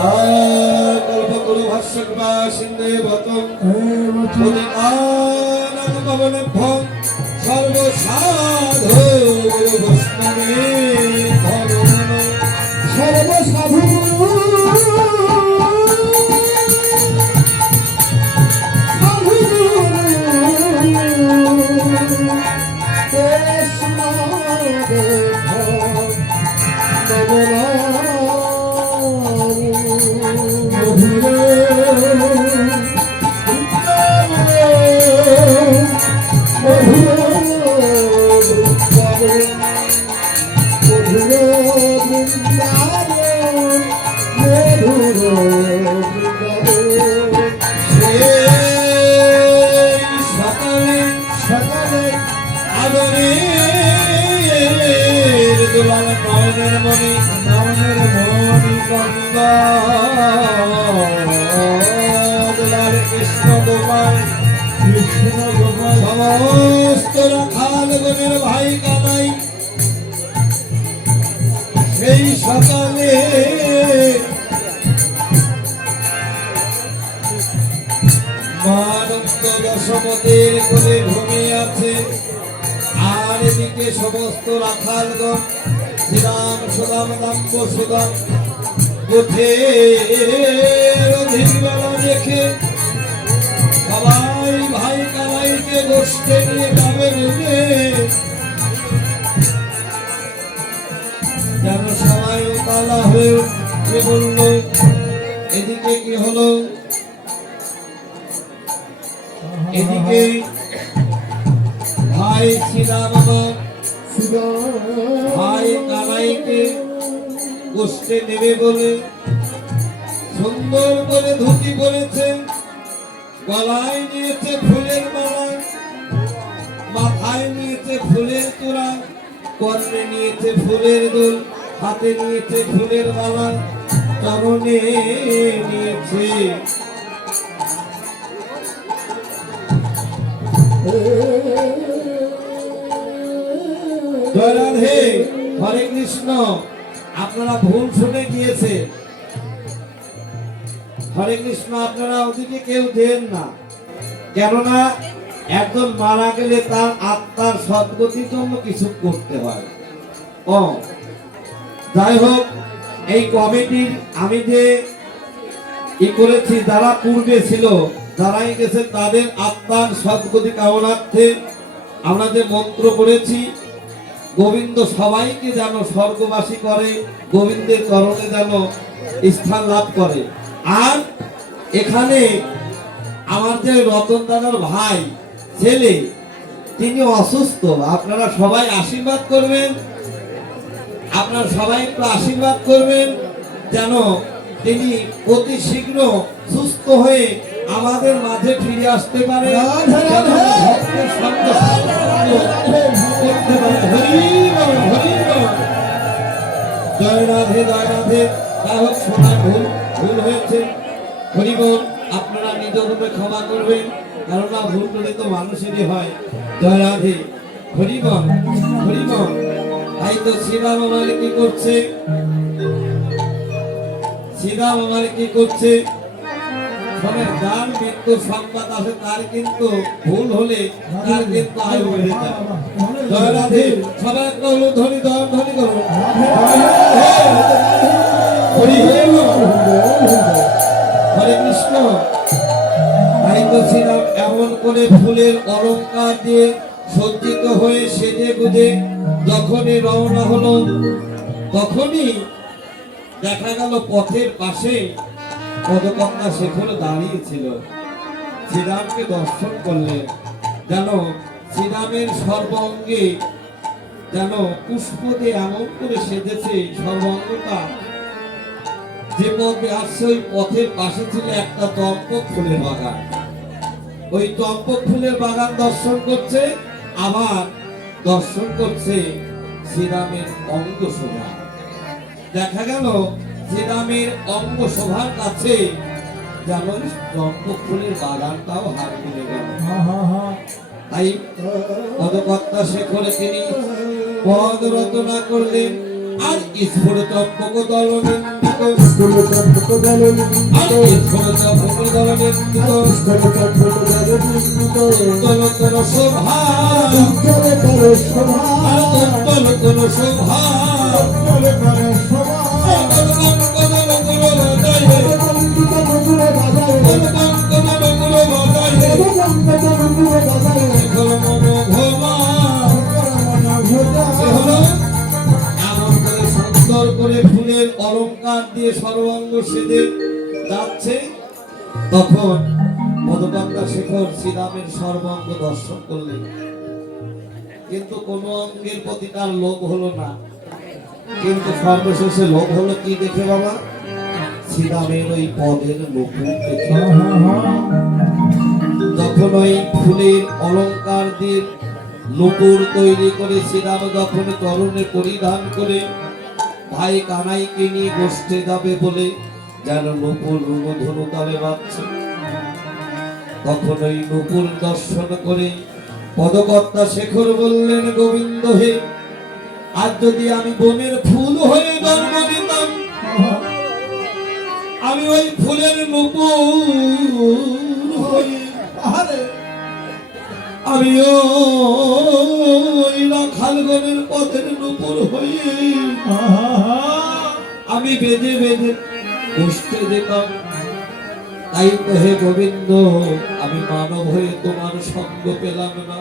কল্পতরু ভাষ্যকৃপা সিন্ধুবতং পতিতানাং পাবনেভ্যো সর্বসাধু গুরু বৈষ্ণবে নমো নমঃ। সর্বসাধু সমস্ত রাখালগণের ভাই কানাই সেই সকালে মানন্দ দশমতের কোলে ঘুমিয়ে আছে। আর এদিকে সমস্ত রাখালগণ শ্রীরাম সুদাম দাম্ব সুদাম উঠে অধিক বেলা দেখে সবাই ভাই কানাইকে গোষ্ঠে নিয়ে যাবে রুমে, যেন সবাই তালা হয়ে উঠে বলল এদিকে কি হলো। এদিকে ভাই শ্রীরাম আমার ভাই কানাইকে গোষ্ঠে নেবে বলে সুন্দর করে ধুতি পরেছে, গলায় নিয়েছে ফুলের মালা, মাথায় নিয়েছে ফুলের তোড়া, কর্ণে নিয়েছে ফুলের দুল, হাতে নিয়েছে ফুলের মালা, চরণে নিয়েছে জয় রাধে হরে কৃষ্ণ। আপনারা ভুল শুনে গিয়েছে, হরে কৃষ্ণ আপনারা ওদিকে কেউ দেন না, কেননা একজন মারা গেলে তার আত্মার সদ্গতির জন্য কিছু করতে হয়। ও যাই হোক, এই কমিটির আমি যে করেছি, যারা পূর্বে ছিল যারাই গেছে তাদের আত্মার সদ্গতি কামনার্থে আমরা যে মন্ত্র করেছি, গোবিন্দ সবাইকে যেন স্বর্গবাসী করে, গোবিন্দের চরণে যেন স্থান লাভ করে। আর এখানে আমার যে রতন দাদার ভাই ছেলে তিনি অসুস্থ, আপনারা সবাই আশীর্বাদ করবেন, আপনারা সবাই একটু আশীর্বাদ করবেন যেন তিনি অতি শীঘ্র সুস্থ হয়ে আমাদের মাঝে ফিরে আসতে পারে, জয় রাধে জয় রাধে। তাই হোক, শোনা ভুল হয়েছে, হরিবল আপনারা নিজ রূপে ক্ষমা করবেন, কেননা ভুল করে তো মানুষেরই হয়। জয় রাধে হরিবল হরিবল। তাই তো শ্রীরাম আমারে কি করছে, শ্রীরাম আমারে কি করছে, যার মৃত্যু সংবাদ আছে তার কিন্তু ভুল হলে তার কিন্তু আয়ু বেড়ে যায়। জয় রাধে, সবাই একটা হলো ধ্বনি ধ্বনি করো হরে কৃষ্ণ। তাই তো শ্রীরাম এমন করে ফুলের অলঙ্কার দিয়ে সজ্জিত হয়ে সেজে গুজে যখনই রওনা হলো, তখনই দেখা গেল পথের পাশে পদকন্যা শেখর দাঁড়িয়েছিল। শ্রীরামকে দর্শন করলেন, যেন শ্রীরামের সর্বাঙ্গে যেন পুষ্প দিয়ে এমন করে সেজেছে সর্বাঙ্গটা। যে পথে আসছে ওই পথের পাশে ছিল একটা চম্পক ফুলের বাগান, ওই চম্পক ফুলের বাগান দর্শন করছে, আবার দর্শন করছে শ্রীরামের অঙ্গ শোভা। দেখা গেল শ্রীরামের অঙ্গ শোভার কাছে যেমন চম্পক ফুলের বাগানটাও হার মিলে গেল। তাই পদকর্তা শেখরে তিনি পদ রচনা করলেন, আর স্ফুর চম্পক দলনে স্থলতা ফুটো গেল আর স্থলতা ফুটো গেল নির্মিত স্থলতা ফুটো গেল উজ্জ্বলতর শোভা উজ্জ্বলে করে শোভা আর উজ্জ্বলতর শোভা উজ্জ্বলে করে শোভা কঙ্কিত নগুলো বাজায় কঙ্কিত নগুলো বাজায় সুন্দর করে ফুলের অলংকার দিয়ে সর্বাঙ্গ সেজে যাচ্ছে, তখন পদকর্তা শেখর শ্রীরামের সর্বাঙ্গ দর্শন করলেন, কিন্তু কোন অঙ্গের প্রতি তার লোভ হলো না। কিন্তু সর্বশেষে লোভ হলো কি দেখে বাবা? শ্রীরামের ওই পদের নুপুর দেখে। যখন ওই ফুলের অলংকার দিয়ে নুপুর তৈরি করে শ্রীরাম যখন চরণে পরিধান করে ভাই কানাইকে নিয়ে গোষ্ঠে যাবে বলে যেন নুপুর রুমধনু তালে বাজছে, তখন ওই নুপুর দর্শন করে পদকর্তা শেখর বললেন, গোবিন্দ হে, আজ যদি আমি বনের ফুল হয়ে জন্ম নিতাম, আমি ওই ফুলের নুপুর হয়ে আমি ওই রাখালগণের পথের নুপুর হয়ে আমি বেঁধে বেঁধে বসতে যেতাম। তাই তো হে গোবিন্দ, আমি মানব হয়ে তোমার সঙ্গ পেলাম না,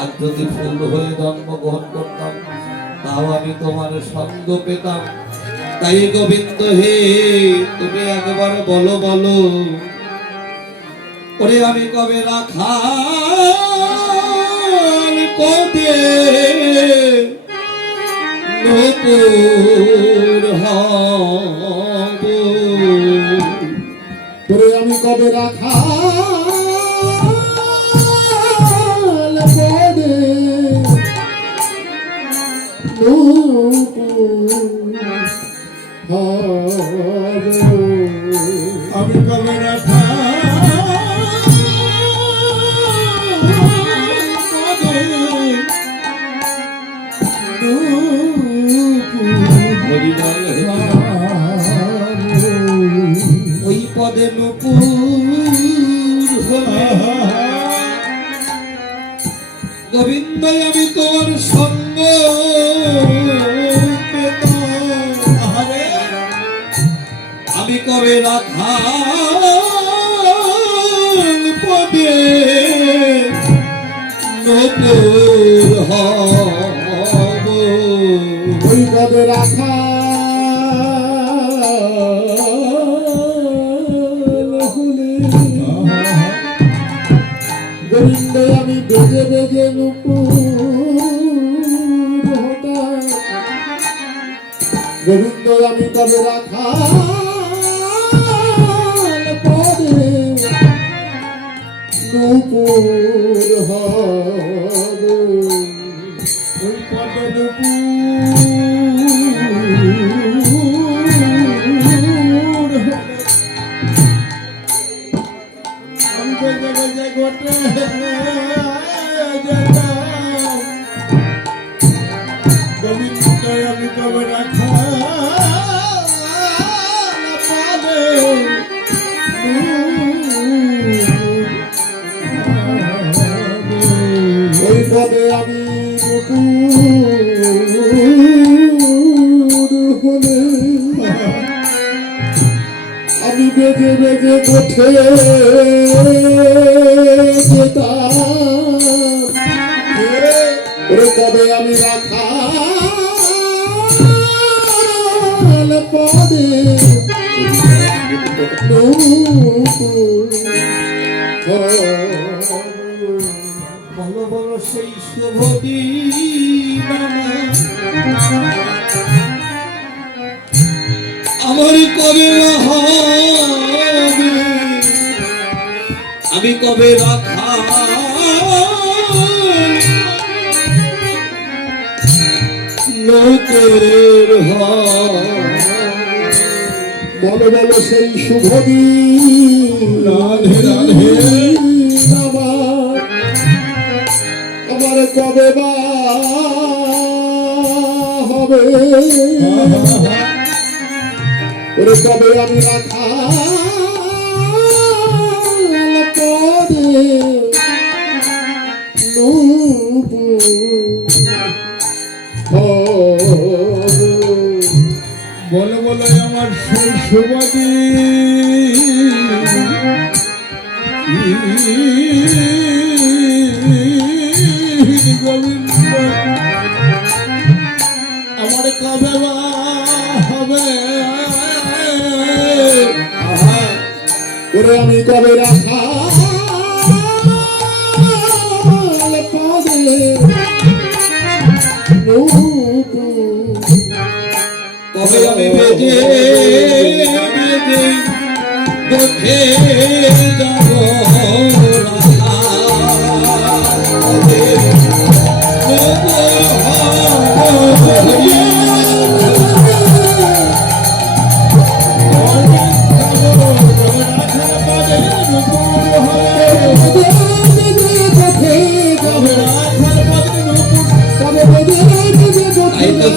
আজ যদি ফুল হয়ে জন্মগ্রহণ করতাম তাও আমি তোমার সঙ্গ পেতাম। তাই গোবিন্দ হে, তুমি একবার বলো বলো, ওরে আমি কবে রাখাল পদে নুপুর হব, ওরে আমি কবে রাখাল পদে নুপুর হব, আমি কবে ওই পদে নুপুর হলে গোবিন্দ আমি তোর সঙ্গ পেতাম। আমি কবে রাখাল পদে নুপুর হব, ওই কবে রাখাল হলে গোবিন্দ আমি বেজে বেজে নুপুর হতাম, গোবিন্দ আমি কবে রাখাল পদে নুপুর হব, ওই পদে নুপুর হব। আমি বেজে বেজে গোটে গোবিন্দ আমি কবে রাখাল পদে ওই পদে আমি নুপুর হলে আমি বেজে বেজে গোঠে যেতাম, ওরে কবে আমি রাখাল পদে নুপুর হব। বলো বলো সেই শুভ দিন আমার কবে হবে, আমি কবে রাখাল লোকের বলো বলো সেই শুভ দিন, রাধে রাধে আমার কবে বা হবে, ওরে কবে আমি রাখাল পদে বলো বলো আমার শৈশবাদী গোবিন্দ আমার কবে বা হবে ওরে আমি কবে রাখাল পদে তবে আমি বেজে বেজে দেখে যাব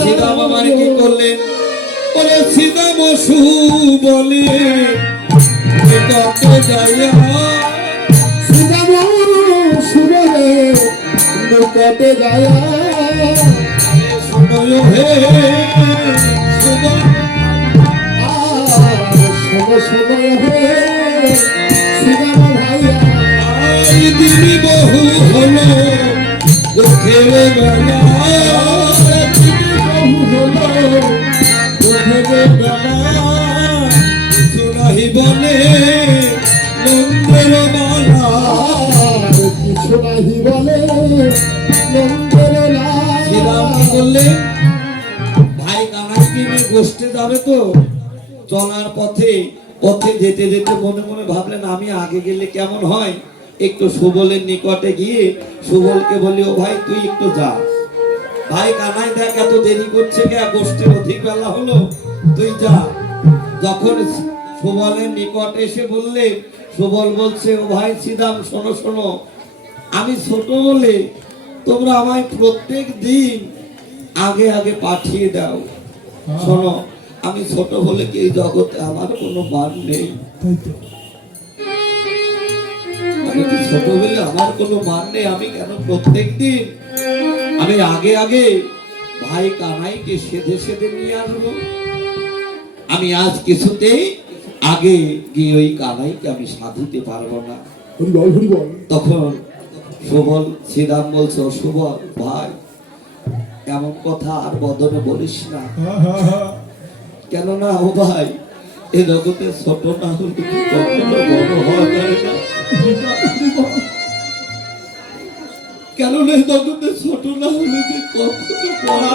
শ্রীরাম আমার কি করলেন? বলে সীতা বসু বলে কবে যাইয়া সুরে কতে যায় সময় হে সময় হয়ে শ্রীরাম ভাইয়া দিদি বহু হলো দুঃখের বেলা সুরাহি বলে নন্দের মালা কিছু নাহি বলে নন্দের শ্রীরাম কি করলে? ভাই কানাইকে নিয়ে গোষ্ঠে যাবে তো, চলার পথে পথে যেতে যেতে মনে মনে ভাবলেন আমি আগে গেলে কেমন হয়, একটু সুবলের নিকটে গিয়ে সুবলকে বলি ও ভাই তুই একটু যা, ভাই কানাই দেখ এত দেরি করছে কে, গোষ্ঠীর অধিক বেলা হলো, তুই যা। যখন সুবলের নিকট এসে বললে সুবল বলছে ও ভাই শ্রীরাম শোনো শোনো, আমি ছোট বলে তোমরা আমায় প্রত্যেক দিন আগে আগে পাঠিয়ে দাও, শোনো আমি ছোট বলে কি এই জগতে আমার কোনো মান নেই, আমি কি ছোট বলে আমার কোনো মান নেই, আমি কেন প্রত্যেক দিন আমি আগে আগে ভাই কানাইকে সেধে সেধে নিয়ে আসবো, আমি আজ কিছুতেই আগে গিয়ে ওই কানাইকে আমি সাধিতে পারবো না। তখন সুবল শ্রীরাম বলছে ও সুবল ভাই এমন কথা আর বদনে বলিস না, কেননা ও ভাই এ জগতে ছোট না হলে কি কখনো বড় হওয়া যায় না, কেননা এই জগতে ছোট না হলে যে কখনো বড়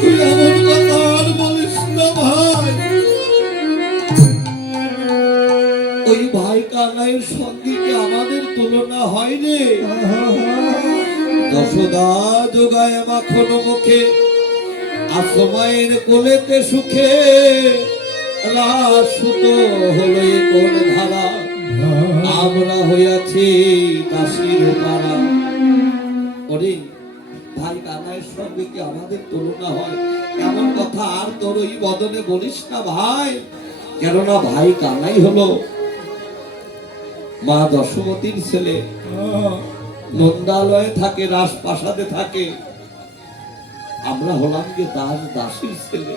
তুই এমন কথা আর বলিস না ভাই, ওই ভাই কানাইয়ের সঙ্গে কি আমাদের তুলনা হয় রে, যশোদা যোগায় মাখন মুখে আসময়ের কোলেতে সুখে রাসুত হলো এ কোন ধারা, আমরা হইয়াছি দাসীর তারা। ওরে ভাই কানাইয়ের সঙ্গে কি আমাদের তুলনা হয়, এমন কথা আর তোর ওই বদনে বলিস না ভাই, কেননা ভাই কানাই হলো মা দশমতীর ছেলে, নন্দালয়ে থাকে, রাজপ্রাসাদে থাকে, আমরা হলাম যে দাস দাসীর ছেলে,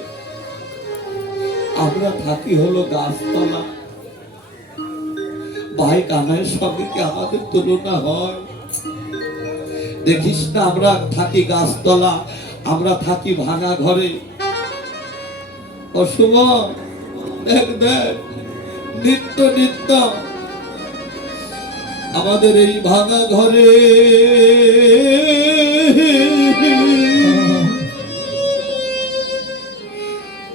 আমরা থাকি হলো গাছতলা, ভাই কানাইয়ের সঙ্গে কি আমাদের তুলনা হয়? দেখিস না আমরা থাকি গাছতলা, আমরা থাকি ভাঙা ঘরে, অশুভ দেখ দেখ নিত্য নিত্য আমাদের এই ভাঙা ঘরে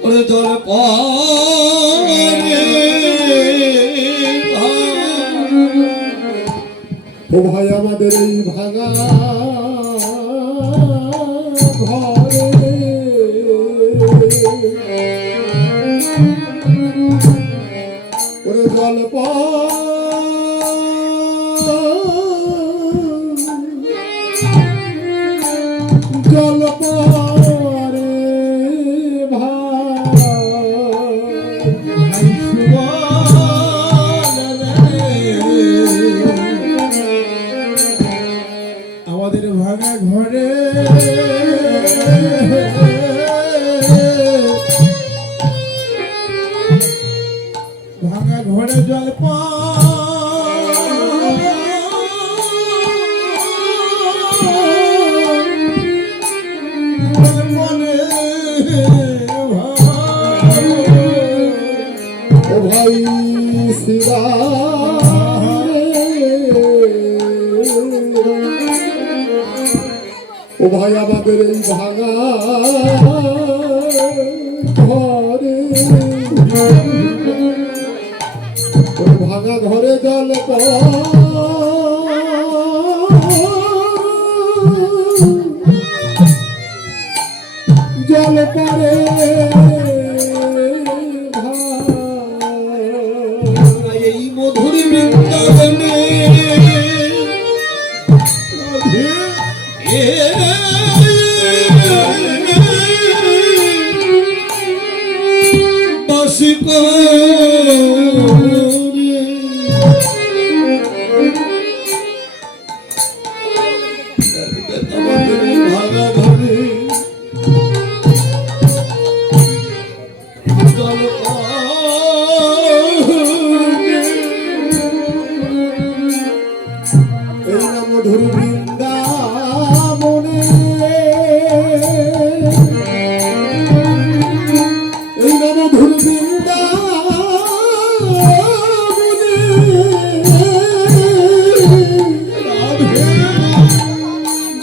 ওরে জল পরে ও ভাই আমাদের এই ভাঙা ঘরে ওরে জল জল পরে আমাদের এই ভাঙা ঘরে ওই ভাঙা ঘরে জল জল পরে এই মধুর বৃন্দাবনে রাধে বাসি ভাঙা ঘরে জল এই না মধুর বৃন্দাবনে এই না মধুর বৃন্দাবনে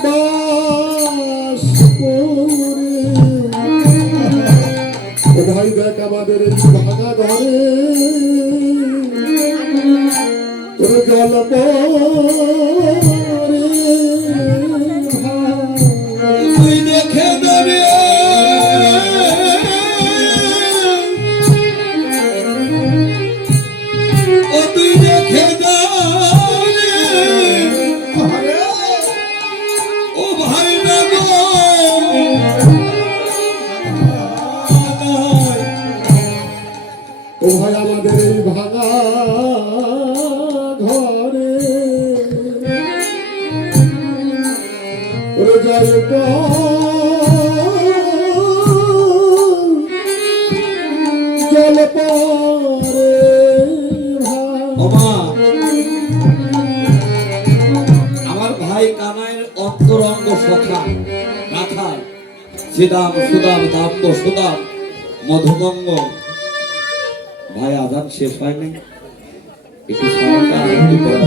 বাস করে ও ভাই দেখ আমাদের এই ভাঙা ঘরে ওরে জল তুই দেখে দেবে ও তুই দেখে দেবে ও ভাই না গো ও ভাই আমাদের এই ভাঙা ঘরে ওরে জল জল পরে ওমা আমার ভাই কানাইয়ের অন্তরঙ্গ সখা রাখাল শ্রীদাম সুদাম দাম্ব সুদাম মধুগঙ্গ ভাই আজান শেষ হয় নাই একটু সাউন্ডটা আরেকটু দাও,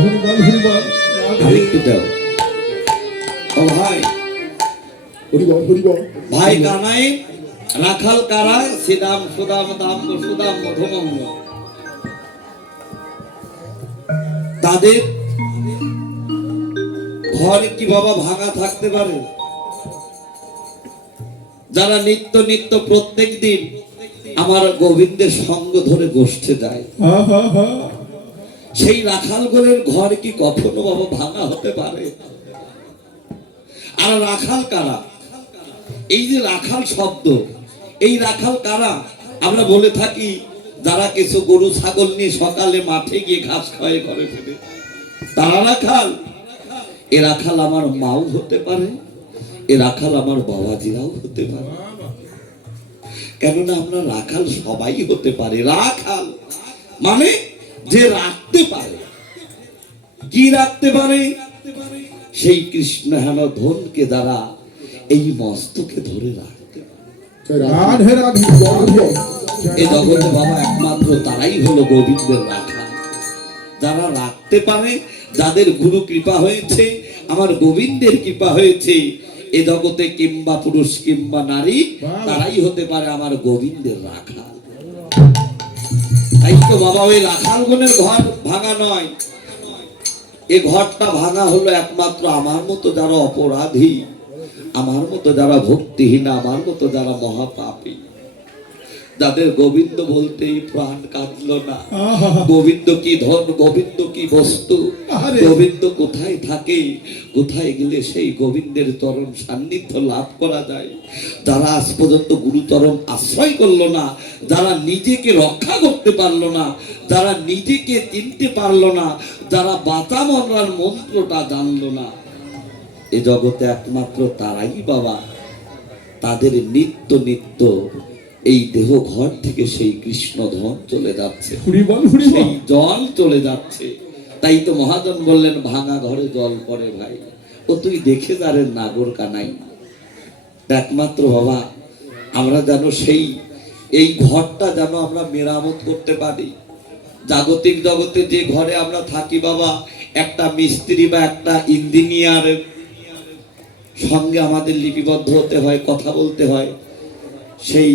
আরেকটু দাও ও ভাই হরিবল ভাই কানাই রাখাল কারা শ্রীদাম সুদাম দাম্ব সুদাম মধুগঙ্গ তাদের ঘর কি বাবা ভাঙা থাকতে পারে? যারা নিত্য নিত্য প্রত্যেক দিন আমার গোবিন্দের সঙ্গ ধরে গোষ্ঠে যায়, সেই রাখালগণের ঘর কি কখনো বাবা ভাঙা হতে পারে? আর রাখাল কারা? এই যে রাখাল শব্দ, এই রাখাল কারা? আমরা বলে থাকি যারা কিছু গরু ছাগল নিয়ে সকালে মাঠে গিয়ে ঘাস খায় ঘরে ফেরে, তারা রাখাল। এ রাখাল আমার মাও হতে পারে, এ রাখাল আমার বাবাজিরাও হতে পারে। কেননা আমরা রাখাল সবাই হতে পারে। রাখাল মানে যে রাখতে পারে। কি রাখতে পারে? সেই কৃষ্ণ হেন ধনকে দ্বারা এই মস্তকে ধরে রাখতে পারে। এই জগতে বাবা একমাত্র তারাই হলো গোবিন্দের রাখাল, যারা রাখতে পারে, যাদের গুরু কৃপা হয়েছে, আমার গোবিন্দের কৃপা হয়েছে। এ জগতে কিংবা পুরুষ কিংবা নারী, তারাই হতে পারে আমার গোবিন্দের রাখাল। তাই তো বাবা ওই রাখাল গুণের ঘর ভাঙা নয়, এ ঘরটা ভাঙা হলো একমাত্র আমার মতো যারা অপরাধী, আমার মতো যারা ভক্তিহীন, আমার মতো যারা মহাপাপী, যাদের গোবিন্দ বলতেই প্রাণ কাঁদলো না। গোবিন্দ কি ধন, গোবিন্দ কি বস্তু, গোবিন্দ কোথায় থাকে, কোথায় গেলে সেই গোবিন্দের চরণ সান্নিধ্য লাভ করা যায়। যারা আজ পর্যন্ত গুরুচরণ আশ্রয় করলো না, যারা নিজেকে রক্ষা করতে পারলো না, যারা নিজেকে চিনতে পারলো না, যারা বাঁচা মরার মন্ত্রটা জানলো না, এ জগতে একমাত্র তারাই বাবা, তাদের নিত্য নিত্য এই দেহ ঘর থেকে সেই কৃষ্ণ ধন চলে যাচ্ছে, সেই জল চলে যাচ্ছে। তাই তো মহাজন বললেন ভাঙা ঘরে জল পড়ে ভাই, ও তুই দেখে যারের নাগর কানাই। একমাত্র বাবা আমরা যেন সেই এই ঘরটা যেন আমরা মেরামত করতে পারি। জাগতিক জগতে যে ঘরে আমরা থাকি বাবা, একটা মিস্ত্রি বা একটা ইঞ্জিনিয়ার সঙ্গে আমাদের লিপিবদ্ধ হতে হয়, কথা বলতে হয়। সেই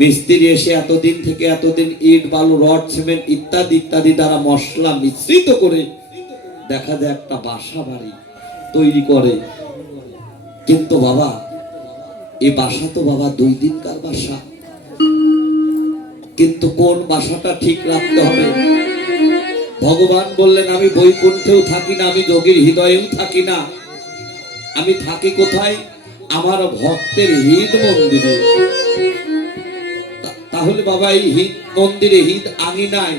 মিস্ত্রি এসে এতদিন থেকে এতদিন ইট বালু রড সিমেন্ট ইত্যাদি ইত্যাদি দ্বারা মশলা মিশ্রিত করে দেখা যায় একটা বাসা বাড়ি তৈরি করে। কিন্তু বাবা এই বাসা তো বাবা 2 দিনকার বাসা, কিন্তু কোন বাসাটা ঠিক রাখতে হবে। ভগবান বললেন আমি বৈকুণ্ঠেও থাকি না, আমি যোগীর হৃদয়েও থাকি না, আমি থাকি কোথায়? আমার ভক্তের হৃদ মন্দিরে। তাহলে বাবা এই হৃদ মন্দিরে হৃদ আঙিনায়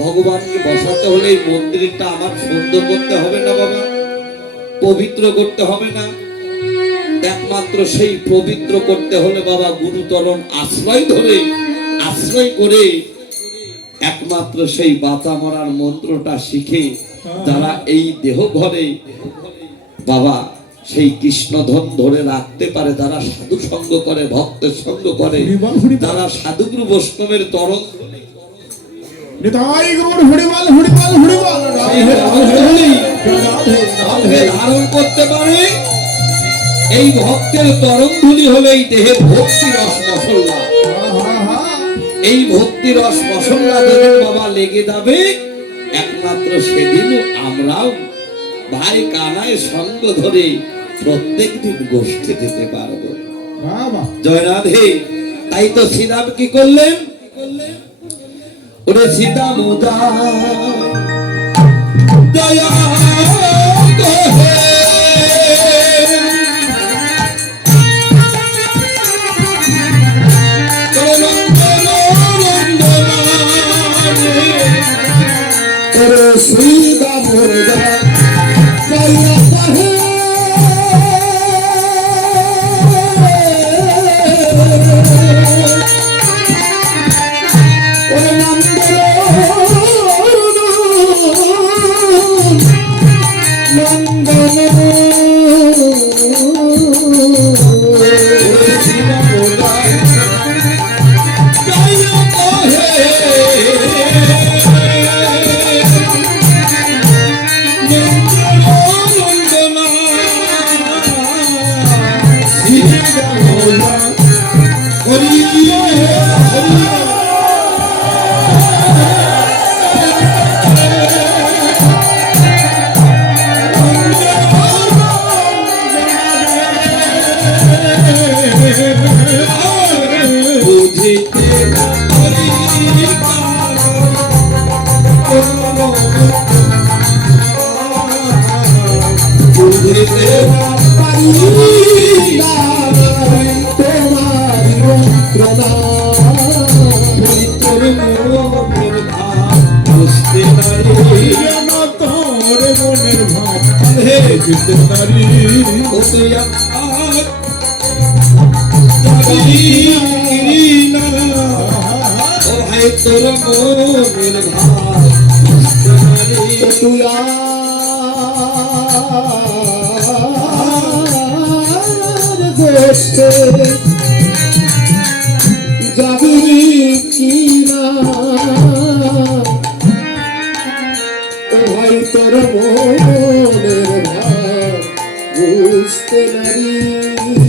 ভগবানকে বসাতে হলে এই মন্দিরটা আমার সুন্দর করতে হবে না বাবা, পবিত্র করতে হবে না? একমাত্র সেই পবিত্র করতে হলে বাবা গুরুচরণ আশ্রয় করে একমাত্র সেই বাঁচা মরার মন্ত্রটা শিখে যারা এই দেহ ঘরে বাবা সেই কৃষ্ণধন ধরে রাখতে পারে, যারা সাধু সঙ্গ করে, ভক্তের সঙ্গ করে, যারা সাধুগুরু বৈষ্ণবের তরণ ধারণ করতে পারে, এই ভক্তের তরঙ্গধুলি হলে এই দেহের ভক্তি রস মশল্লা। এই ভক্তি রস মশল্লা যেদিন বাবা লেগে যাবে একমাত্র সেদিনও আমরাও ভাই কানায় সঙ্গ ধরে প্রত্যেক দিন গোষ্ঠী যেতে পারবো। জয় রাধে। তাই তো শ্রীরাম কি করলেন? ওরে সীতা মুদা দয়া কহে सीधा मुर्गा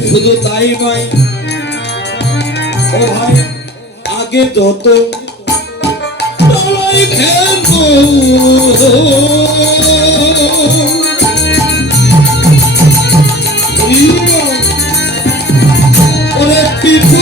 শুধু তাই নয় ও ভাই, আগে যত ওরে পিঠু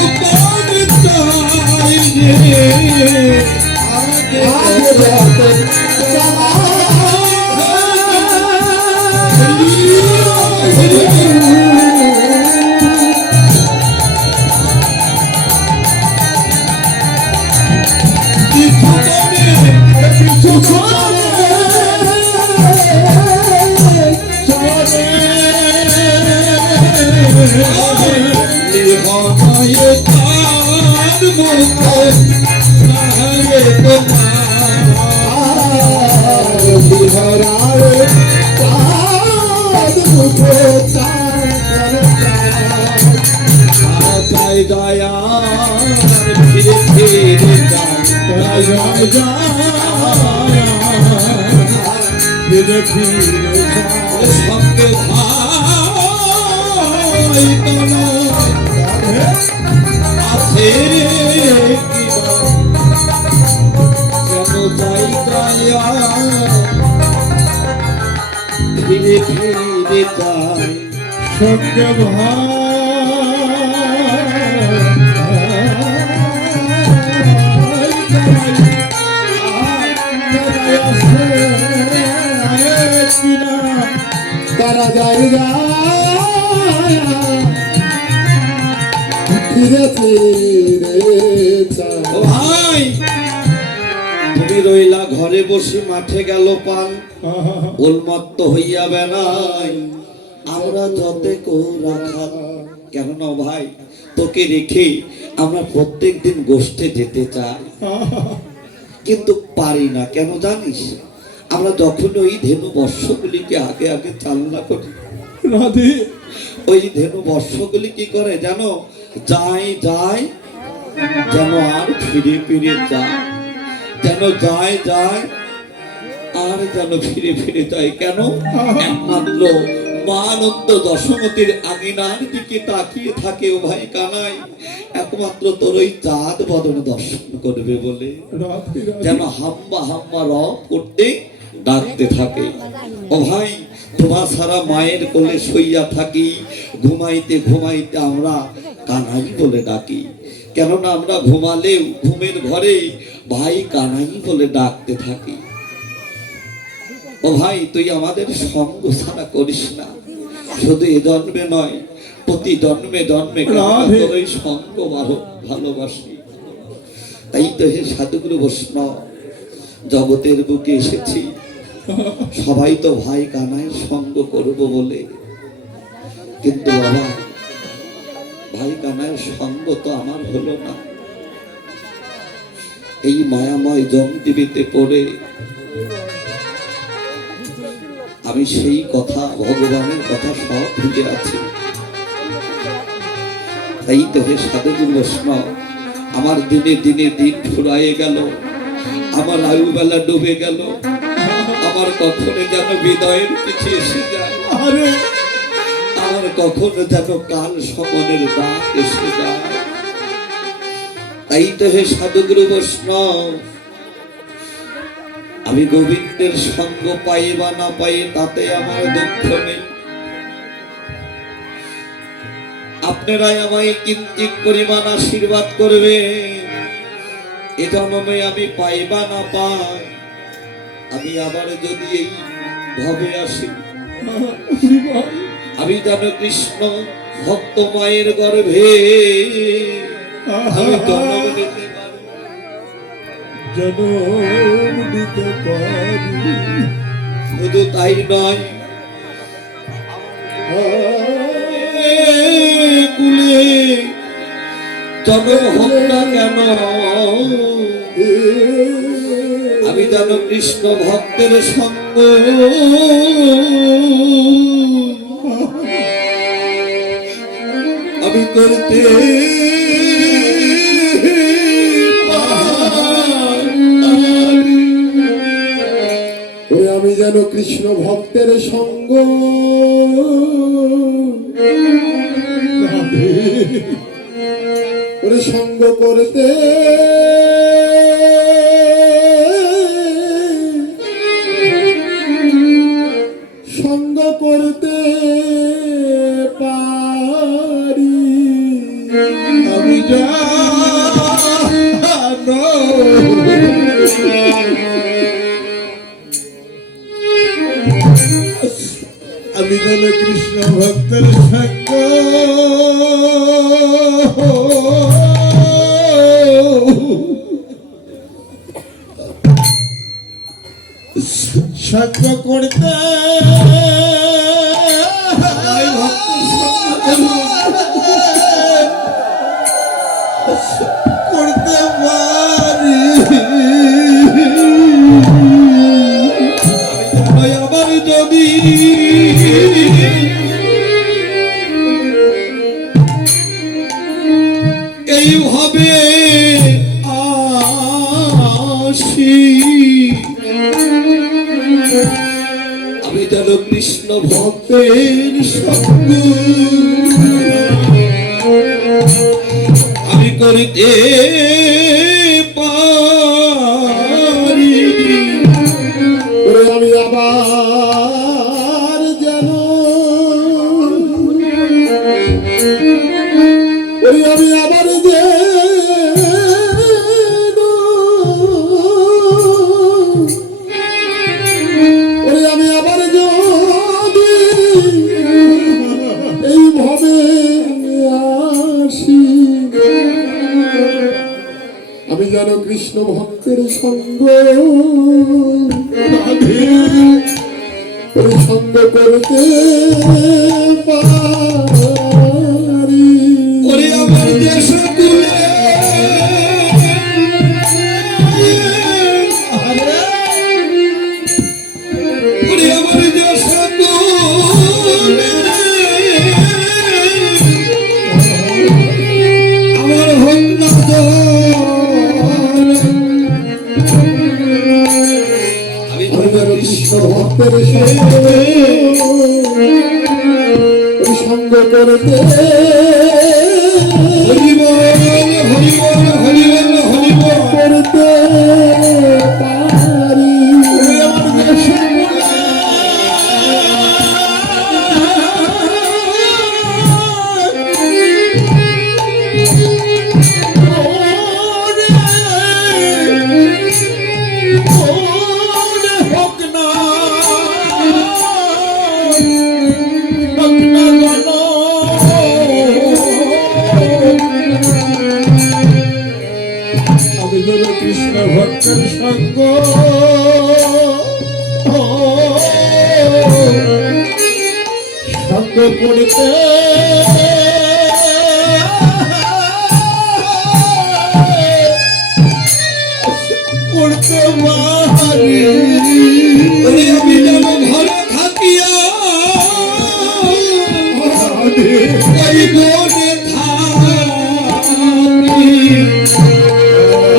সঙ্গে ভাই কানাই আছে কিনা কেন যাই গায়া ফিরে ফিরে যাই সঙ্গে তারা জায়গা ফিরে ফিরে চায়। ও ভাই তুমি রইলা ঘরে বসে মাঠে গেল পান উন্মত্ত হইয়া বেড়াই আমরা যতে কো রাখা কেননা ভাই তোকে রেখে আমরা প্রত্যেক দিন গোষ্ঠে যেতে চাই কিন্তু পারি না কেন জানিস আমরা যখন ওই ধেনু বর্ষগুলিকে আগে আগে চালনা করি রাধে ওই ধেনু বর্ষগুলি কি করে জানো যায় যায় যেন আর ফিরে ফিরে যায় যেন যায় যায় আর যেন ফিরে ফিরে যায় কেন একমাত্র মানন্দ দশমতির আঙিনার দিকে তাকিয়ে থাকে ও ভাই কানাই একমাত্র তোর ওই চাঁদ বদন দর্শন করবে বলে রাধে যেন হাম্বা হাম্বা রব করতে ডাকতে থাকে ও ভাই তোমার সারা মায়ের কোলে শুইয়া থাকি ঘুমাইতে ঘুমাইতে আমরা কানাই বলে ডাকি কেননা আমরা ঘুমালেও ঘুমের ঘরে ভাই কানাই বলে ডাকতে থাকি ও ভাই তুই আমাদের সঙ্গ ছাড়া করিস না শুধু এ জন্মে নয় প্রতি জন্মে জন্মে রাধে। তোর এই সঙ্গ ভালোবাসি তাই তো হে সাধুগুরু বৈষ্ণব জগতের বুকে এসেছি সবাই তো ভাই কানাইয়ের সঙ্গ করব বলে কিন্তু বাবা ভাই কানাইয়ের সঙ্গ তো আমার হলো না এই মায়াময় জমটিভিতে পড়ে আমি সেই কথা ভগবানের কথা সব ভুলে আছি তাই তো হে সাধুগুরু বৈষ্ণব আমার দিনে দিনে দিন ফুরায়ে গেল আমার আয়ু বেলা ডুবে গেল আমার কখনো যেন হৃদয়ের কিছু এসে যায় আরে আমার কখনো যেন কাল সমনের ডাক এসে যায় তাই তো হে সাধুগুরু বৈষ্ণব আমি গোবিন্দের সঙ্গ পাই বা না পাই তাতে আমার দুঃখ নেই আপনারাই আমায় কিঞ্চিত পরিমাণ আশীর্বাদ করবে এ জন্মে আমি পাই বা না পাই আমি আবার যদি এই ভাবে আসি আমি যেন কৃষ্ণ ভক্ত মায়ের গর্ভে আমি জন্ম নিতে পারি জনম দিতে পারি শুধু তাই নয় কুলে জন্ম হোক না কেন আমি যেন কৃষ্ণ ভক্তের সঙ্গ আমি করতে ওরে আমি যেন কৃষ্ণ ভক্তের সঙ্গ ওরে সঙ্গ করতে সঙ্গ করতে পারি আমি জানো আমি যেন কৃষ্ণ ভক্তের সঙ্গ সঙ্গ করতে করতে পারি আবার যদি এইভাবে আসি আমি যেন কৃষ্ণ ভক্তের সঙ্গ করতে পারি। ওরে আমি আবার যেন ওরে আমি আবার যেন ওরে আমি আবার যদি এই ভাবে আসি, আমি যেন কৃষ্ণ ভক্তের সঙ্গ ওই সঙ্গ করতে পারি। ওরে আমার দেশ কুলে ওরে আমার দেশ কুলে আমার হোক না আমি আমি যেন কৃষ্ণ ভক্তের সঙ্গ করতে হরিবল হরিবল হরিবল হরিবল করতে পারি। আমি যেন কৃষ্ণ ভক্তের সঙ্গ সঙ্গ করতে করতে পারি। ওরে আমি যেন ঘরে থাকিয়া ওই বনে থাকি,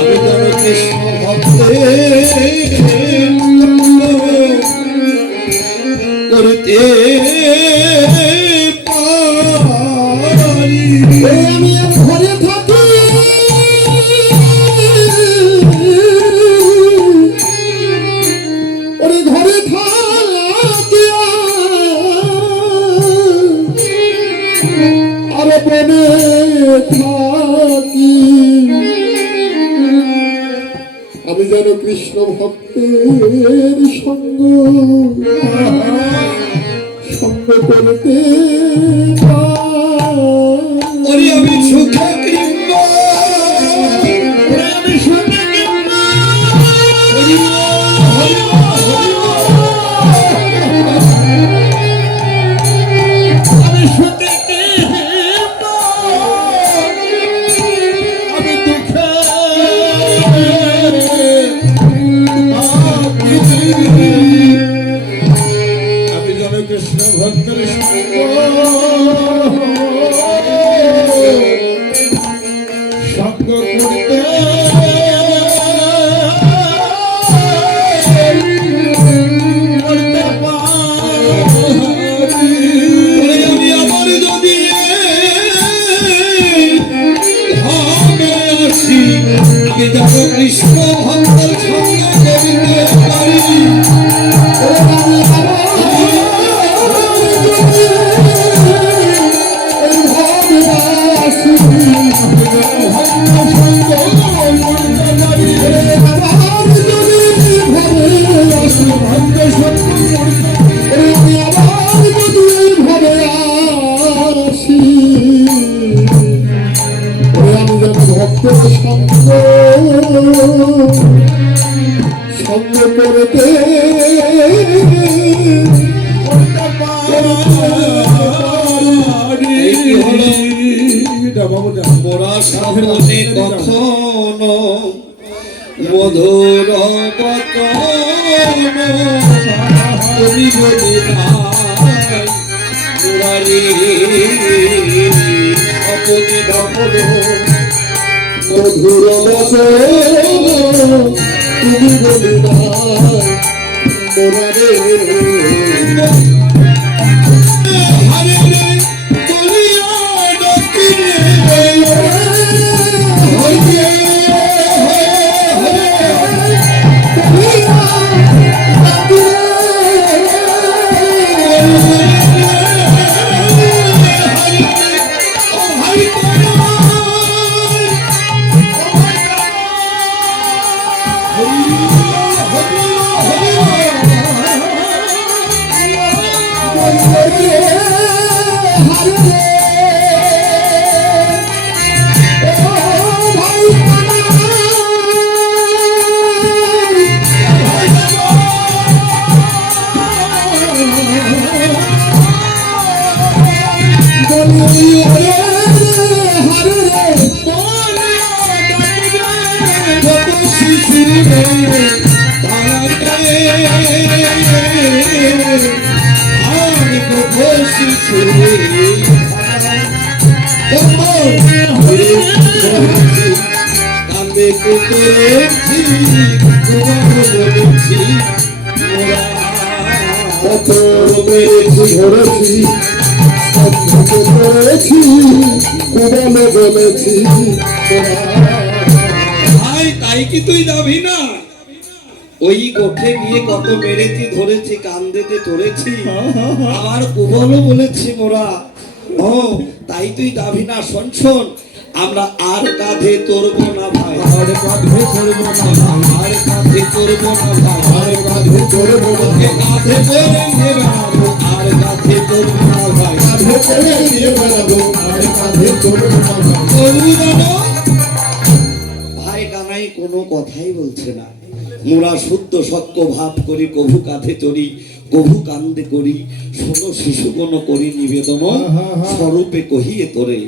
আমি যেন কৃষ্ণ ভক্তের করতে পারি। আমি ঘরে থাকি ওরে ঘরে থাকিয়া আর বনে থাকি, আমি যেন কৃষ্ণ ভক্তের সঙ্গ সঙ্গ করতে ওরে আমি সুখে কৃষ্ণ আমি শুনে কিংবা আমি শুনে কিংবা আমি দুঃখে আমি যেন কৃষ্ণ ভক্তের সঙ্গ করতে ওরে আমি আবার যদি ভাবে আসি, আমি যেন কৃষ্ণ ভক্তের সঙ্গে করতে পারি। সঙ্গ করতে মোরা সাধনে কখনো মধুর বচন তুমি বলি নাই, মুরারি অপনি দখল মধুর তুমি বলি না মোরারে হরে রে বলিয়া ডাকিলে কত মেরেছি ধরেছি সবকে করেছি কুবালে বলেছি ভাই তাই কি তুই যাবি না? ওই গোঠে গিয়ে কত মেরেছি ধরেছি কান্দেতে ধরেছি আর কুবলও বলেছি মোরা। ও তাই তুই যাবি না? শোন শোন, আমরা আর কাঁধে তোরব না ভাই, আর কাঁধে করব না ভাই, আর কাঁধে তোরব না ভাই, আর কাঁধে করব না এ কাঁধে করে নিয়ে বেড়াবো, আর কাঁধে তোরব না ভাই। কাঁধে করে নিয়ে বেড়াবো, আর কাঁধে করব না ভাই। তবু জানো ভাই কানাই কোনো কথাই বলছে না। মোরা শুদ্ধ সত্য ভাব করি, কভু কাঁধে চড়ি, কভু কান্দে করি, শোনো শিশু কোন করি নিবেদন স্বরূপে কহিয়ে তোরে,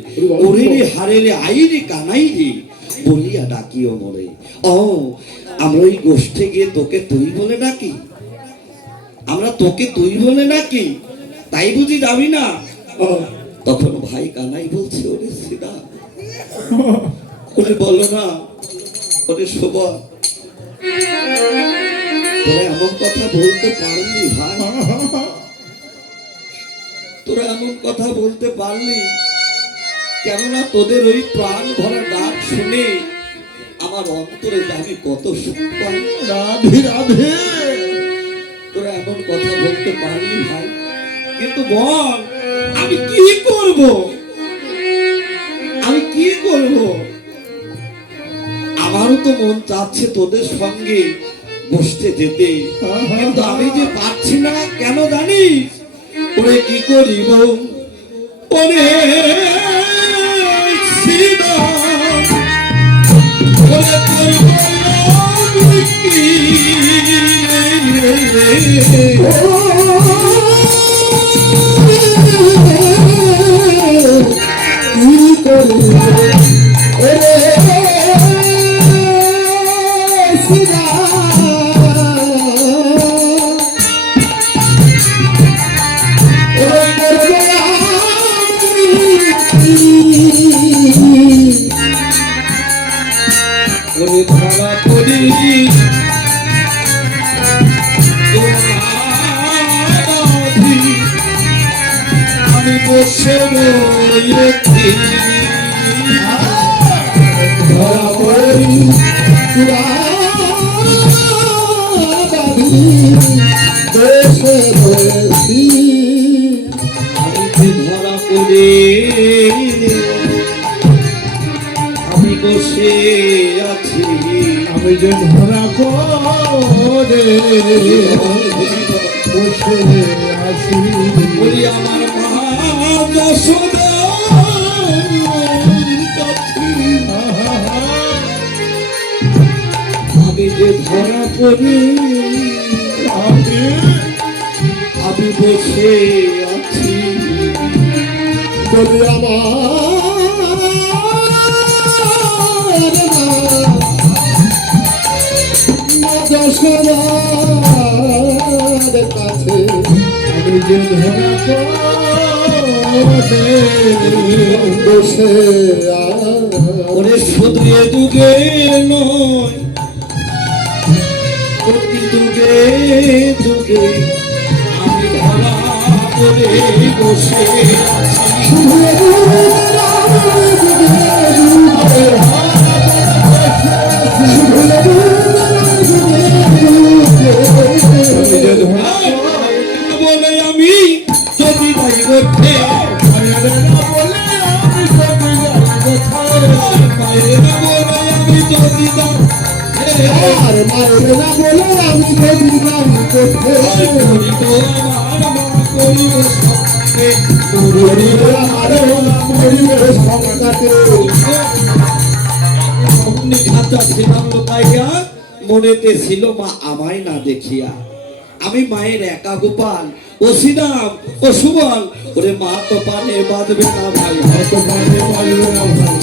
ওরে রে হারে রে আই রে কানাই রে বলিয়া ডাকিও মরে। ও আমরা ওই গোষ্ঠে গিয়ে তোকে তুই বলে ডাকি, আমরা তোকে তুই বলে ডাকি, তাই বুঝি যাবি না? তখন ভাই কানাই বলছে, ওরে সিদা, ওরে বলো না, ওরে শোভা, তোরা এমন কথা বলতে পারলি ভাই, তোরা এমন কথা বলতে পারলি? কেননা তোদের ওই প্রাণ ভরা ডাক শুনে আমার অন্তরে আমি কত সুখ পাই। রাধে রাধে, তোরা এমন কথা বলতে পারলি ভাই? কিন্তু বল আমি কি করব, আমি কি করব? আমারও তো মন চাচ্ছে তোদের সঙ্গে বসতে যেতে, কিন্তু আমি যে পারছি না। কেন জানিস? ওরে কি করিব, ওরে সিদা, ওরে করব আমি কি? ওরে ধরা পড়ি আমি বসে রয়েছি, ধরা পড়ি দেশে রয়েছি আমি ধরা পড়ে আমি বসে আছি, আমি যে ধরা পড়ে বসে আছি। বলি আমার মা যশোদা আমি যে ধরা পড়ি আমি বসে আছি, বলি আমার যশোদার কাছে আমি যে ধরা পড়ে বসে ওরে শুধরে যুগে নয় প্রতি যুগে যুগে আমি ধরা পড়ে বসে আছি, বলে আমি যদি তাই করতে মায়ের না বলে আমি যদি আর মায়ের না বলে আমি যদি গান করতে আমার মা করিবে সংসারে মরিবে আরো মরিবে সংকটে অমনি খাঁচা ছিলাম লুকাইয়া মনেতে ছিল মা আমায় না দেখিয়া আমি মায়ের একা গোপাল ও শ্রীরাম ও সুবল ওরে মা তো পানে বাঁধবে না ভাই এত পানি পারবে না ভাই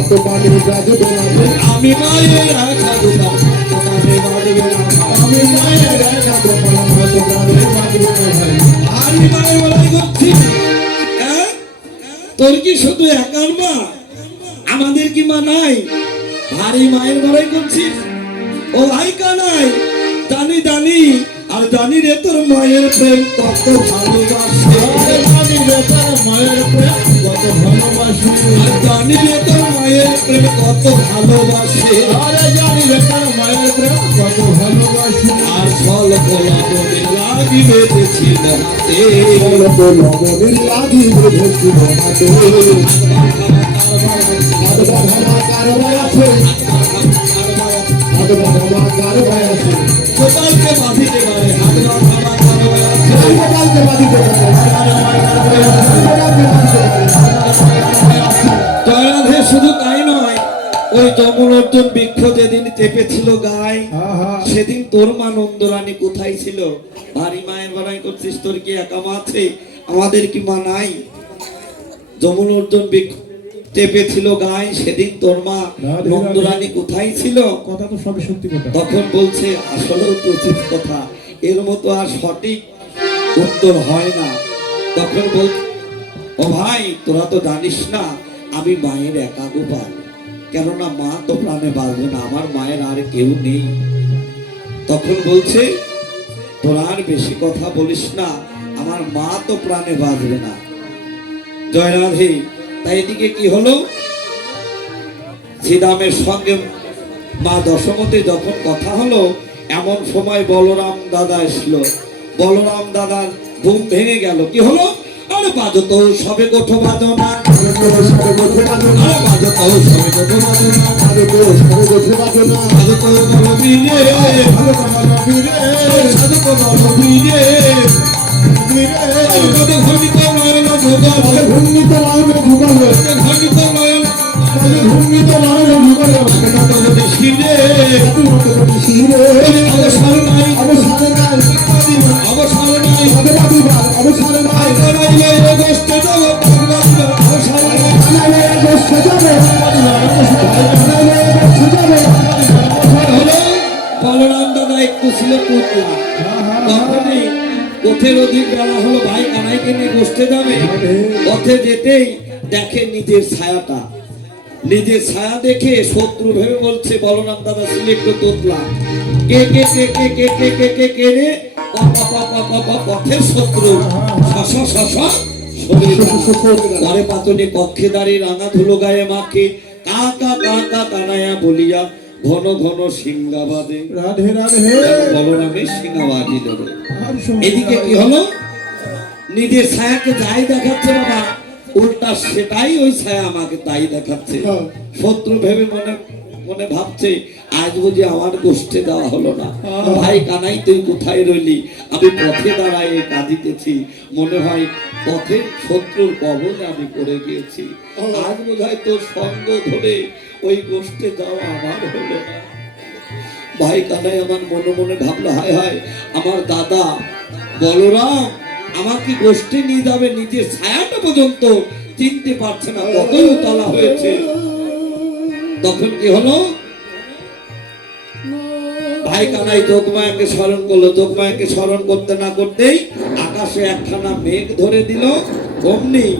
এত পানি বাজবে না ভাই আমি মায়ের একা গোপাল তো পানে বাঁধবে না ভাই আমি মায়ের একা গোপাল এত পানি বাজবে না ভাই আমি মায়ের বলাই করছি হ্যাঁ? তোর কি শুধু একার মা আমাদের কি মা নাই ভারী মায়ের বড়াই করছিস ও ভাই কানাই জানি জানি আর জানি রে তোর মায়ের প্রেম কত ভালোবাসে জানি রে তার মায়ের প্রেম কত ভালোবাসি আর জানি রে তোর মায়ের প্রেম কত ভালোবাসে আরে জানি রে তার মায়ের প্রেম কত ভালোবাসি আর স্বল্প লাবণে লাগি বেঁধেছিল হাতে অল্প লবণের লাগি বেঁধেছিল হাতে হাত বাঁধা কারবার আছে হাত বাঁধা কারবার আছে গোপালকে বাঁধিতে পারে হাত বাঁধা কারবার আছে গোপালকে বাঁধিতে পারে গোপালকে বাঁধিতে পারে জয়রাধে শুধু তাই নয় ওই যমন অর্জুন বৃক্ষ যেদিন চেপেছিল গায়ে সেদিন তোর মা নন্দরানী কোথায় ছিল ভারী মায়ের বাড়াই করছিস তোর কি একা মা আছে আমাদের কি মা নাই যমন অর্জুন বৃক্ষ চেপেছিল গায়ে সেদিন তোর মা নন্দরানী কোথায় ছিল কথা তো সবই সত্যি কথা তখন বলছে আসলেও তো উচিত কথা এর মতো আর সঠিক উত্তর হয় না তখন বল ও ভাই তোরা তো জানিস না আমি মায়ের একা গোপাল কেননা মা তো প্রাণে বাঁচবে না আমার মায়ের আর কেউ নেই তখন বলছে তোরা আর বেশি কথা বলিস না আমার মা তো প্রাণে বাঁচবে না জয় রাধে তাই এদিকে কি হলো শ্রীরামের সঙ্গে মা দশমতে যখন কথা হলো এমন সময় বলরাম দাদা এসলো বলরাম দাদার ঘুম ভেঙে গেল কি হলো আরে বাজো তো সবে গোঠো বাজো না আরে বাজো তো সবে গোঠো বাজো না বাজো তো বলো বীরে বাজো তো বলো বীরে ঘনিত নয়ন ভোগাবে ঘনিত নয়ন অবসর নাই অবসর নাই গোষ্ঠে দেব বলরাম দাদা একটু ছিল পুতলা তখনই পথের অধিক বেলা হলো ভাই কানাইকে নিয়ে গোষ্ঠে যাবে পথে যেতেই দেখে নিজের ছায়াটা নিজের ছায়া দেখে শত্রু ভেবে বলছে বলরাম দাদা ছিল একটু তোতলা কে কে কে কে কে কে কে কে কে রে পথের শত্রু পরে পাতনি কক্ষে দাঁড়িয়ে রাঙা ধুলো গায়ে মাকে কাকা কাকা কানায়া বলিয়া ঘন ঘন সিংহা বাদে রাধে রাধে বলরামের সিংহা বাজিল এদিকে কি হলো নিজের ছায়াকে যাই দেখাচ্ছে বাবা উল্টা সেটাই ওই ছায়া আমাকে তাই দেখাচ্ছে শত্রু ভেবে মনে মনে ভাবছে আজ বুঝি আমার গোষ্ঠে দেওয়া হলো না ভাই কানাই তুই কোথায় রইলি আমি পথে দাঁড়ায় কাঁদিতেছি মনে হয় পথে শত্রুর কবলে আমি পড়ে গিয়েছি আজ বোধহয় তোর সঙ্গ ধরে ওই গোষ্ঠে যাওয়া আমার হলো না ভাই কানাই আমার মনে মনে ভাবলো হায় হায় আমার দাদা বলরাম আমাকে গোষ্ঠে নিয়ে যাবে নিজের ছায়াটা পর্যন্ত চিনতে পারছে না কতই উতলা হয়েছে তখন কি হলো ভাই কানাই যোগমায়াকে স্মরণ করলো যোগমায়াকে স্মরণ করতে না করতেই আকাশে একখানা মেঘ ধরে দিল অমনি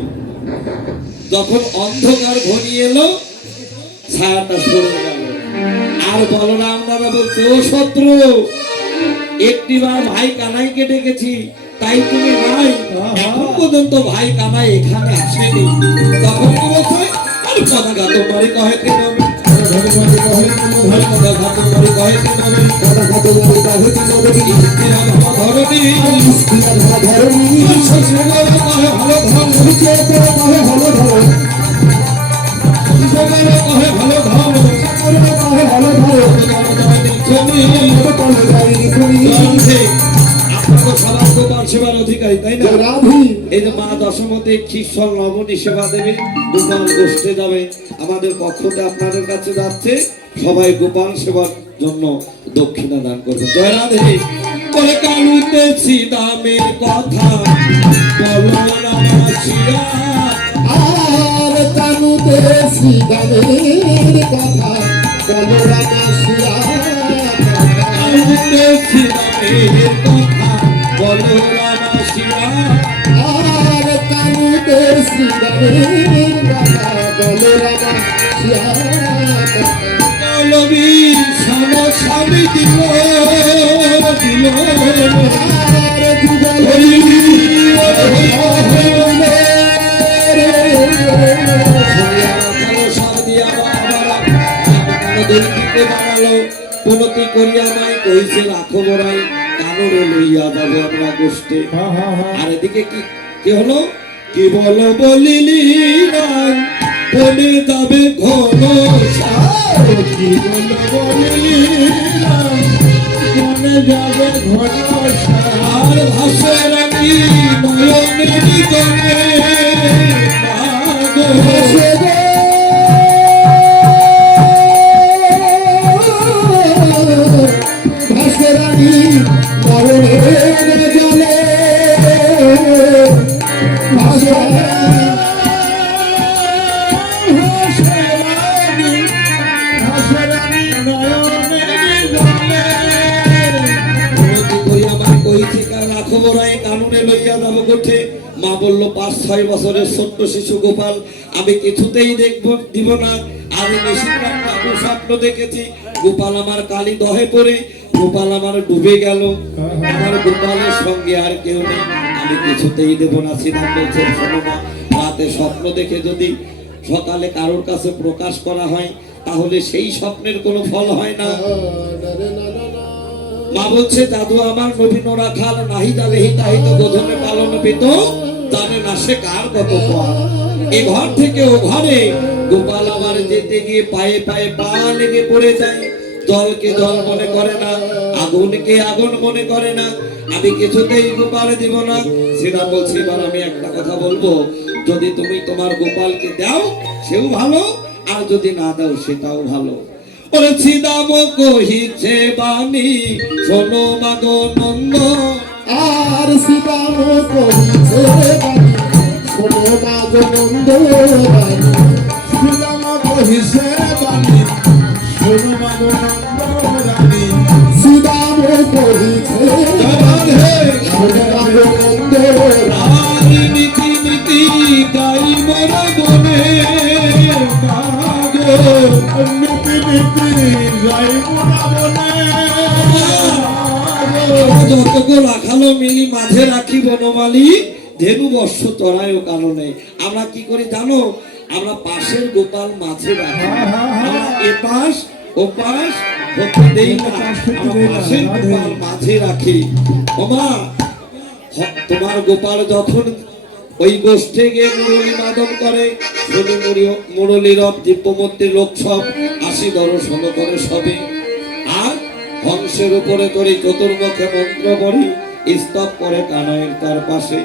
যখন অন্ধকার ঘনিয়ে এলো ছায়াটা সরে গেল আর বলরাম দাদা বলছে ও শত্রু একটিবার ভাই কানাইকে ডেকেছি তাই তুমি নাই এখন পর্যন্ত ভাই কানাই এখানে আসেনি তখন কি বলছে আরে পতাকা তোমারই কহে কেন আপনাকে সবার এই যে মা দশমতে ক্ষীরসল নবনী সেবা দেবে, গোপাল গোষ্ঠে যাবে, আমাদের পক্ষতে আপনাদের কাছে যাচ্ছে, সবাই গোপাল সেবার জন্য দক্ষিণা দান করবে। জয় রাধে। ওরে কালুতেছি দামের কথা বলো রামাসিয়া, আর কানুতে শ্রীদানের কথা বলো রামাসিয়া, কালুতেছি দামের কথা বলো রামাসিয়া, আর কানুতে শ্রীদানের কথা বলো রামাসিয়া, পল্লবী সমস্বামী দিল দিল আর যুগল পুনতি করিয়া নাই কইছে রাখো বড়াই, কানরে লইয়া যাবো আমরা গোষ্ঠে। আর এদিকে কি কি হলো, কি বলো বলিলি নাই বনে যাবে ঘন কি বলো বলিলি মনে যাবে ঘন আর ভাসে রানী নয়নেরি গনে মাগো। ভাসরানি মরণের জলে ভাসরানি নয়নের জলে পুনতি করিয়া নাই কইছে রাখো বড়াই, কাননে লইয়া যাবো গোঠে। মা বললো 5-6 বছরের ছোট্ট শিশু গোপাল আমি কিছুতেই দেখবো দিব না। আমি নিশিরাত স্বপ্ন দেখেছি, গোপাল আমার কালী দহে পড়ে, গোপাল আমার ডুবে গেল, আমার গোপালের সঙ্গে আর কেউ নেই, আমি কিছুতেই দেব না। শ্রীরাম বলছেন শোনো মা, রাতে স্বপ্ন দেখে যদি সকালে কারোর কাছে প্রকাশ করা হয় তাহলে সেই স্বপ্নের কোনো ফল হয় না। মা বলছে দাদু আমার নবীন রাখাল নাহি জালেহি তাহিত গোধনে পালন পিত জানে না সে কার কত পর। এই ঘর থেকে ও ঘরে গোপাল আমার যেতে গিয়ে পায়ে পায়ে পা লেগে পড়ে যায়, জলকে জল মনে করে না, আগুনকে আগুন মনে করে না, আমি কিছুতেই গোপাল দিব না। শ্রীরাম বলছি এবার আমি একটা কথা বলবো, যদি তুমি তোমার গোপালকে দাও সেও ভালো, আর যদি না দাও সেটাও ভালো। ওরে শ্রীরাম কহিছে বাণী শোনো মাগো নন্দ, আর সীতাম কহিছে বাণী শোনো মাগো নন্দ রানী, শ্রীরাম কহিছে বাণী শোনো মাগো নন্দ রানী, সীতাম কহিছে শোনো মাগো নন্দ রানী, নীতি নীতি গাই মরা বনে মাগো। নীতি নীতি যাই মোরা বনে যতকে রাখালো মিলি মাঝে রাখি বনমালী, ধেনু বর্ষ তরায় কারণে। আমরা কি করি জানো, আমরা পাশের গোপাল মাঝে রাখি, আমরা এপাশ ওপাশ হতে দেই না, আমরা পাশের গোপাল মাঝে রাখি। ওমা তোমার গোপাল যখন ওই গোষ্ঠে গিয়ে মুরলী মাদন করে, শনি মুরলী রব দিব্যমূর্তি লোক সব আসি দর্শন করে সবে, আর হংসের উপরে করে চতুর্মুখে মন্ত্র পড়ি স্তব করে কানাইয়ের তার পাশে,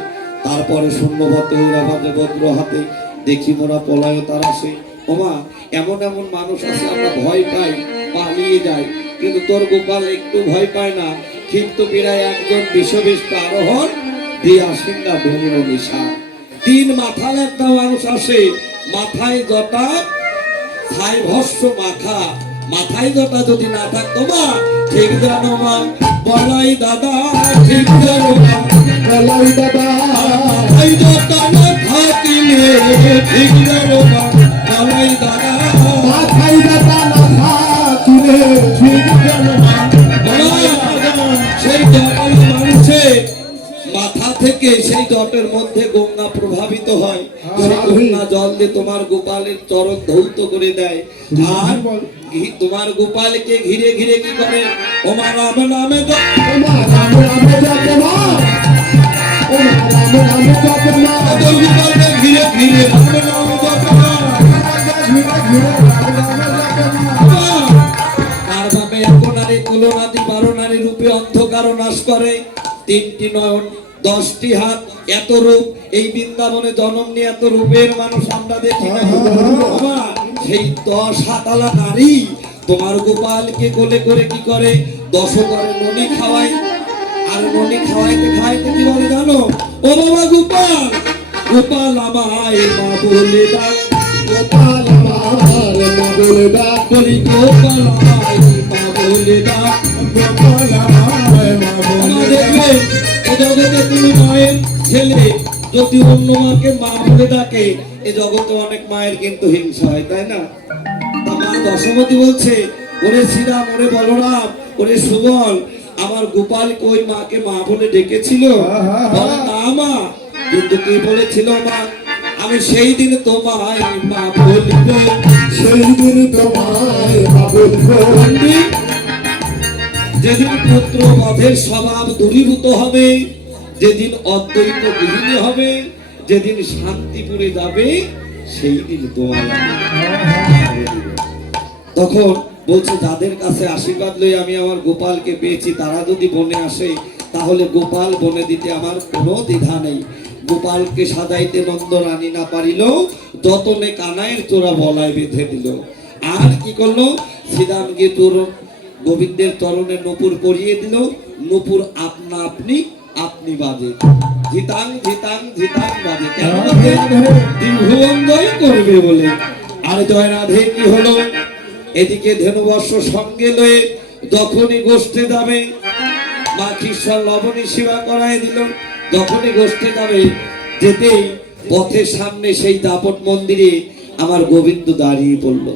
তারপরে শূন্যভাতে ঐরাভাতে ভদ্র হাতে দেখি মোরা পলায় তার আসে। ওমা এমন এমন মানুষ আছে আমরা ভয় পাই পালিয়ে যাই, কিন্তু তোর গোপাল একটু ভয় পায় না, কিন্তু বিরায় একজন বিষবিষ্ট আরোহণ দিয়ে আসেন না ডুমুর নিশা। 3 মাথার একটা মানুষ আসে, মাথায় জটা ছাই ভস্য মাখা, মাথায় জটা যদি না থাকতো মা ঠিক জানো মা, বলাই দাদা ঠিক জানো মা, বলাই দাদা মাথায় জটা না থাকিলে ঠিক জানো মা, বলাই দাদা মাথায় দাদা না থাকিলে ঠিক জানো মা, সেই জটার মানুষে মাথা থেকে সেই জটের মধ্যে গঙ্গা প্রভাবিত হয়, সেই গঙ্গা জল দিয়ে তোমার গোপালের চরণ ধৌত করে দেয়, আর তোমার গোপালকে ঘিরে ঘিরে কি করে, ওমা রাম নামে ওমা রাম রামে জপ মা, ওমা রাম রামে জপ মা, গোপালকে ঘিরে ঘিরে রাম নাম জপ মা। তার ভাবে এক নারী তুলনাদি 12 নারী রূপে অন্ধকার নাশ করে, 3টি নয়ন 10টি হাত, এত রূপ এই বৃন্দাবনে জন্ম নিয়ে এত রূপের মানুষ আমরা দেখি না। বাবা, সেই 10 হাতালা নারী তোমার গোপালকে কোলে করে কি করে 10 করে ননি খাওয়াই। আর ননি খাওয়াইতে খাওয়াইতে কি বলে জানো? ও বাবা গোপাল, গোপাল আমায় মা বলে ডাক, গোপাল আমার মা বলে ডাক, বলি গোপাল আমায় মা বলে ডাক। গোপাল আমার মা বলে ডাক। দেখবে এ জগতে তুমি মায়ের ছেলে যদি অন্য মাকে মা বলে ডাকে, এ জগতে অনেক মায়ের কিন্তু হিংসা হয়, তাই না? তা মা দশমতী বলছে, ওরে শ্রীরাম, ওরে বলরাম, ওরে সুবল, আমার গোপালকে ওই মাকে মা বলে ডেকেছিল? বলে না মা, কিন্তু কি বলেছিল মা? আমি সেই দিন তোমায় মা বলবো, সেই দিন তোমায় মা বলবো। যেদিন পুত্র বধের স্বভাব দূরীভূত হবে, যেদিন অদ্বৈত গৃহিণী হবে, যেদিন শান্তিপুরে যাবে, সেই দিন তোমার তখন বলছে যাদের কাছে আশীর্বাদ লই আমি আমার গোপালকে পেয়েছি, তারা যদি বনে আসে তাহলে গোপাল বনে দিতে আমার কোনো দ্বিধা নেই। গোপালকে সাজাইতে নন্দ রানী না পারিল, যতনে কানাইয়ের চোরা বলায় বেঁধে দিল। আর কি করলো? শ্রীরামকে গোবিন্দের চরণে নূপুর পরিয়ে দিল। নূপুর আপনা আপনি আপনি বাজে, ধিতাং ধিতাং ধিতাং বাজে। কেন বাজে? দীর্ঘবন্ধই করবে বলে। আর জয় রাধে কি হলো? এদিকে ধেনুবর্ষ সঙ্গে লয়ে যখনই গোষ্ঠে যাবে, মা কৃষ্ণ লবণী সেবা করাই দিল। যখনই গোষ্ঠে যাবে, যেতেই পথের সামনে সেই দাপট মন্দিরে আমার গোবিন্দ দাঁড়িয়ে পড়ল।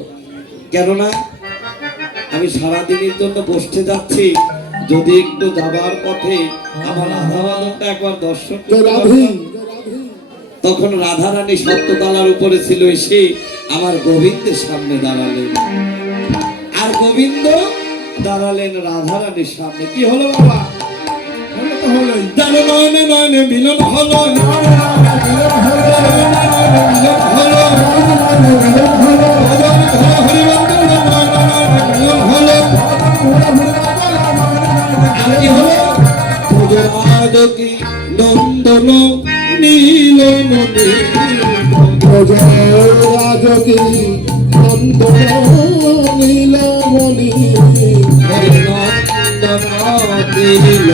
কেননা আমি সারাদিনের জন্য বসতে যাচ্ছি, যদি একটু যাবার পথে আমার রাধাবাদনটা একবার দর্শন করতে পারতাম। তখন রাধারানী সপ্ততলার উপরে ছিল, এসে আমার গোবিন্দের সামনে দাঁড়ালেন। আর গোবিন্দ দাঁড়ালেন রাধারানীর সামনে। কি হলো বাবা? নয়নে নয়নে মিলন হলো, নন্দন নীল মনি, রাজকি নন্দন নীলমণি, নন্দন নীল